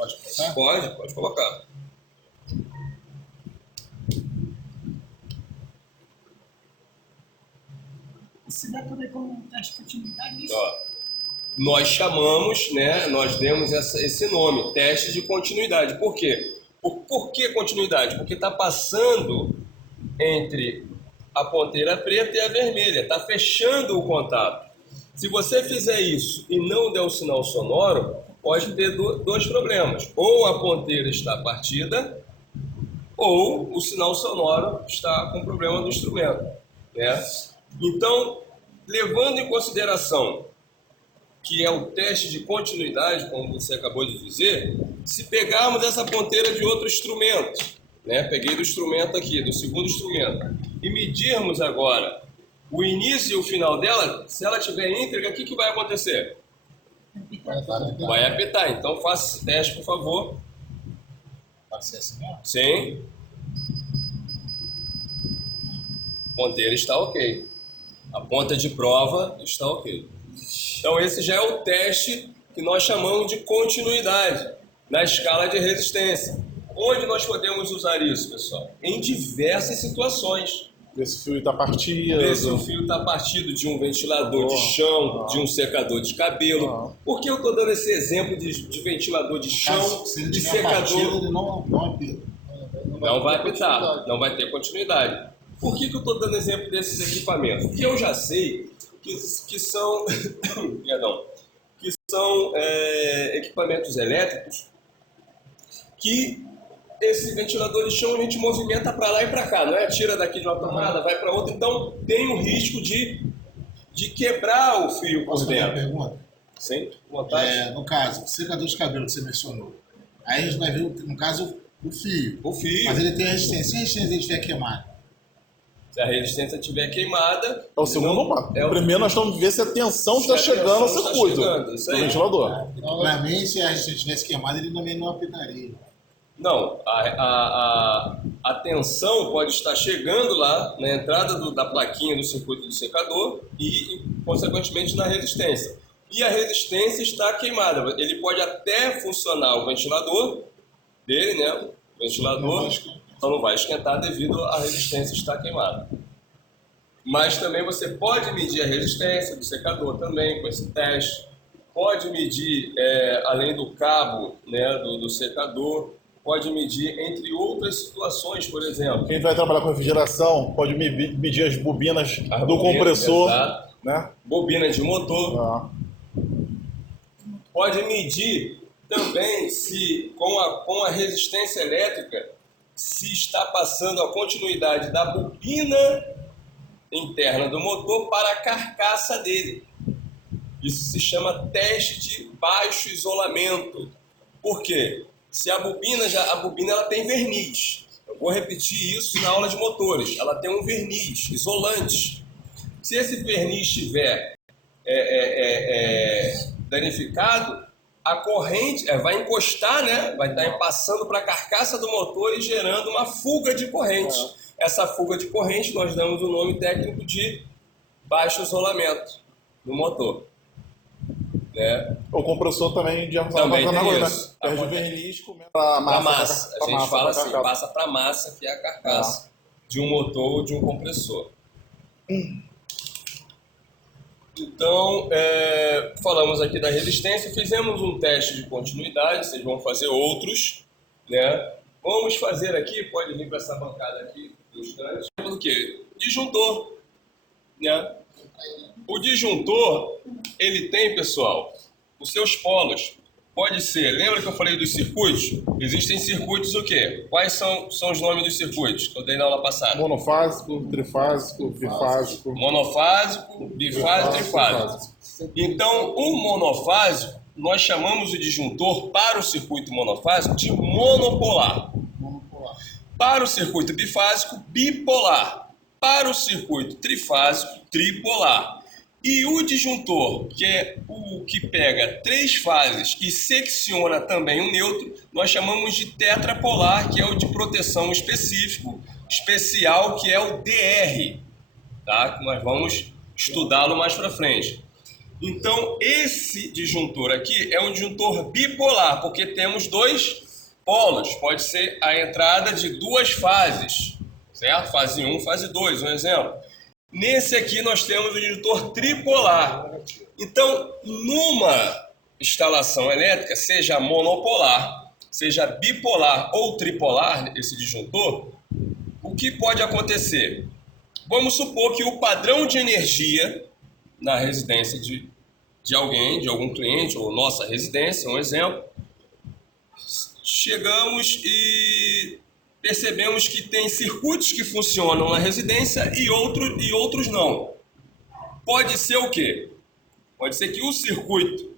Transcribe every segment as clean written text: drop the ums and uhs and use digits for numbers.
Pode colocar? Pode colocar. Se dá poder como um teste de continuidade, isso? Ó, nós chamamos, né, nós demos esse nome, teste de continuidade. Por quê? Por que continuidade? Porque está passando entre a ponteira preta e a vermelha, está fechando o contato. Se você fizer isso e não der o sinal sonoro, pode ter dois problemas. Ou a ponteira está partida, ou o sinal sonoro está com problema do instrumento, né? Então, levando em consideração que é o teste de continuidade, como você acabou de dizer, se pegarmos essa ponteira de outro instrumento, né? Peguei do instrumento aqui, do segundo instrumento, e medirmos agora o início e o final dela, se ela tiver íntegra, o que vai acontecer? Vai apitar. Então faça esse teste, por favor. Pode ser assim, ó. Sim. Ponteira está ok. A ponta de prova está ok. Então esse já é o teste que nós chamamos de continuidade na escala de resistência. Onde nós podemos usar isso, pessoal? Em diversas situações. Ver se o fio está partido. Ver se o fio está partido de um ventilador de chão, de um secador de cabelo. Por que eu estou dando esse exemplo de ventilador de chão, Se ele de tiver partido, secador? ele não apita. Não vai apitar, não vai ter continuidade. Por que eu estou dando exemplo desses equipamentos? Porque eu já sei que são, perdão, que são equipamentos elétricos que esse ventilador de chão a gente movimenta para lá e para cá, não é? Tira daqui de uma tomada, vai para outra, então tem o risco de quebrar o fio por Posso fazer uma dentro. pergunta? Sim, vontade. No caso, o secador de cabelo que você mencionou, aí a gente vai ver, no caso, o fio. O fio, Mas ele tem resistência. Se a resistência dele estiver queimada, se a resistência estiver queimada... É o segundo passo. É o Primeiro nós estamos vendo se a tensão está a chegando tensão ao está circuito chegando, isso do aí. ventilador. para mim, se a resistência estivesse queimada, ele também não apitaria. Não, a tensão pode estar chegando lá na entrada da plaquinha do circuito do secador e, consequentemente, na resistência. E a resistência está queimada. Ele pode até funcionar o ventilador dele, né? O ventilador, então não vai esquentar devido à resistência estar queimada. Mas também você pode medir a resistência do secador também com esse teste. Pode medir, além do cabo, né, do secador, pode medir entre outras situações, por exemplo. Quem vai trabalhar com refrigeração pode medir as bobinas As do bobinas, compressor. exato. Né? Bobina de motor. Ah. Pode medir também se com a resistência elétrica se está passando a continuidade da bobina interna do motor para a carcaça dele. Isso se chama teste de baixo isolamento. Por quê? Se a bobina ela tem verniz. Eu vou repetir isso na aula de motores. Ela tem um verniz isolante. Se esse verniz estiver danificado, a corrente vai encostar, né? Vai estar passando para a carcaça do motor e gerando uma fuga de corrente. Essa fuga de corrente nós damos o nome técnico de baixo isolamento no motor. Né? O compressor também de Também tem isso. Perde o verniz, começa Para massa. A gente fala assim, passa para massa, que é a carcaça de um motor ou de um compressor. Então, falamos aqui da resistência, fizemos um teste de continuidade, vocês vão fazer outros, né? Vamos fazer aqui, pode vir para essa bancada aqui, do instante, o quê? Disjuntor, né? O disjuntor, ele tem, pessoal, os seus polos. Pode ser, lembra que eu falei dos circuitos? Existem circuitos o quê? Quais são os nomes dos circuitos que eu dei na aula passada? Monofásico, trifásico, bifásico. Monofásico, bifásico, trifásico. Então, o monofásico, nós chamamos o disjuntor para o circuito monofásico de monopolar. Para o circuito bifásico, bipolar. Para o circuito trifásico, tripolar. E o disjuntor, que é o que pega 3 fases e secciona também o neutro, nós chamamos de tetrapolar, que é o de proteção especial, que é o DR, tá? Que nós vamos estudá-lo mais para frente. Então, esse disjuntor aqui é um disjuntor bipolar, porque temos dois polos. Pode ser a entrada de duas fases, certo? Fase 1, fase 2, um exemplo. Nesse aqui nós temos o disjuntor tripolar. Então, numa instalação elétrica, seja monopolar, seja bipolar ou tripolar, esse disjuntor, o que pode acontecer? Vamos supor que o padrão de energia na residência de alguém, de algum cliente, ou nossa residência, um exemplo, chegamos e percebemos que tem circuitos que funcionam na residência e outros não. Pode ser o quê? Pode ser que o circuito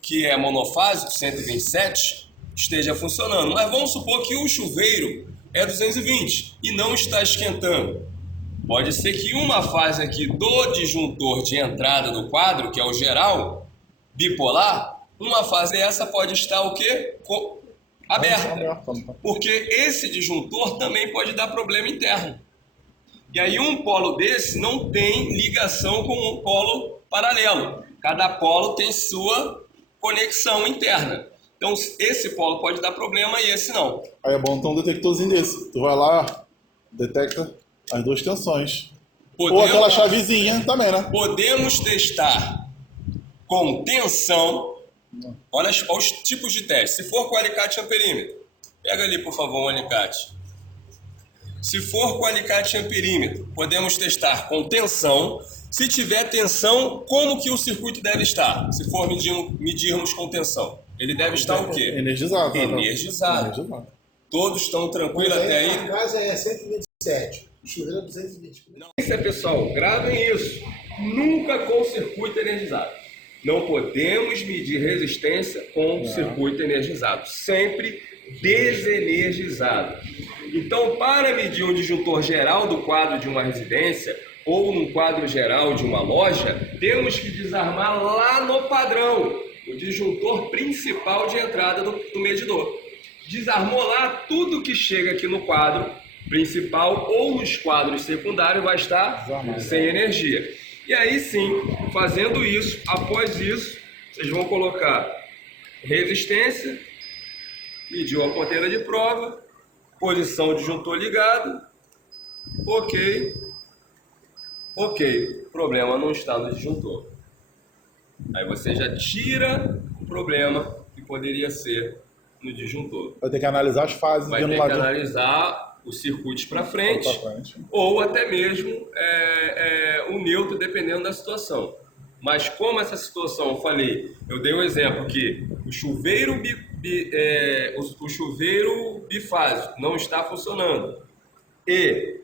que é monofásico, 127, esteja funcionando. Mas vamos supor que o chuveiro é 220 e não está esquentando. Pode ser que uma fase aqui do disjuntor de entrada do quadro, que é o geral, bipolar, uma fase dessa pode estar o quê? Aberta. Porque esse disjuntor também pode dar problema interno. E aí um polo desse não tem ligação com um polo paralelo. Cada polo tem sua conexão interna. Então esse polo pode dar problema e esse não. Aí é bom ter um detectorzinho desse. Tu vai lá, detecta as duas tensões. Ou aquela chavezinha também, né? Podemos testar com tensão. Olha os tipos de teste. Se for com alicate amperímetro, pega ali por favor um alicate. Se for com alicate amperímetro, podemos testar com tensão. Se tiver tensão, como que o circuito deve estar? Se for medirmos com tensão, ele deve estar o quê? Energizado. Energizado. Todos estão tranquilos até aí? A casa é 127, o chuveiro é 220. Isso é, pessoal, gravem isso. Nunca com circuito energizado. Não podemos medir resistência com circuito energizado. Sempre desenergizado. Então, para medir um disjuntor geral do quadro de uma residência ou num quadro geral de uma loja, temos que desarmar lá no padrão o disjuntor principal de entrada do medidor. Desarmou lá, tudo que chega aqui no quadro principal ou nos quadros secundários vai estar sem energia. E aí sim, fazendo isso, após isso, vocês vão colocar resistência, mediu a ponteira de prova, posição disjuntor ligado, ok, o problema não está no disjuntor. Aí você já tira o problema que poderia ser no disjuntor. Vai ter que analisar as fases. Vai ter que analisar os circuitos para frente, ou até mesmo o neutro, dependendo da situação. Mas como essa situação, eu falei, eu dei um exemplo que o chuveiro bifásico não está funcionando e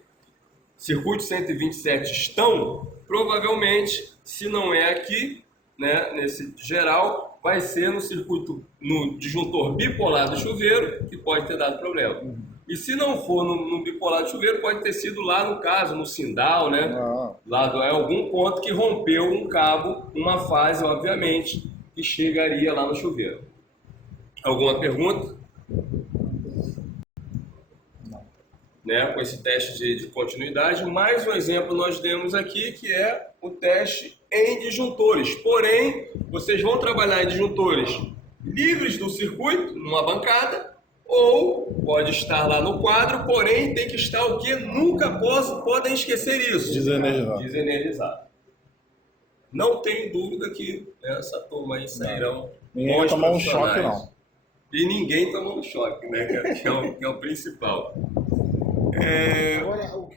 circuito 127 estão, provavelmente, se não é aqui, né, nesse geral, vai ser no circuito, no disjuntor bipolar do chuveiro, que pode ter dado problema. E se não for no bipolar do chuveiro, pode ter sido lá no caso, no sindal, né? Algum ponto que rompeu um cabo, uma fase, obviamente, que chegaria lá no chuveiro. Alguma pergunta? Né, com esse teste de continuidade, mais um exemplo nós demos aqui, que é o teste em disjuntores. Porém, vocês vão trabalhar em disjuntores livres do circuito, numa bancada, ou pode estar lá no quadro, porém tem que estar o que? Nunca podem esquecer isso. Desenergizado. Não tem dúvida que essa turma aí sairão. Ninguém tomou um choque, não. E ninguém tomou um choque, né? Que é o principal. Agora,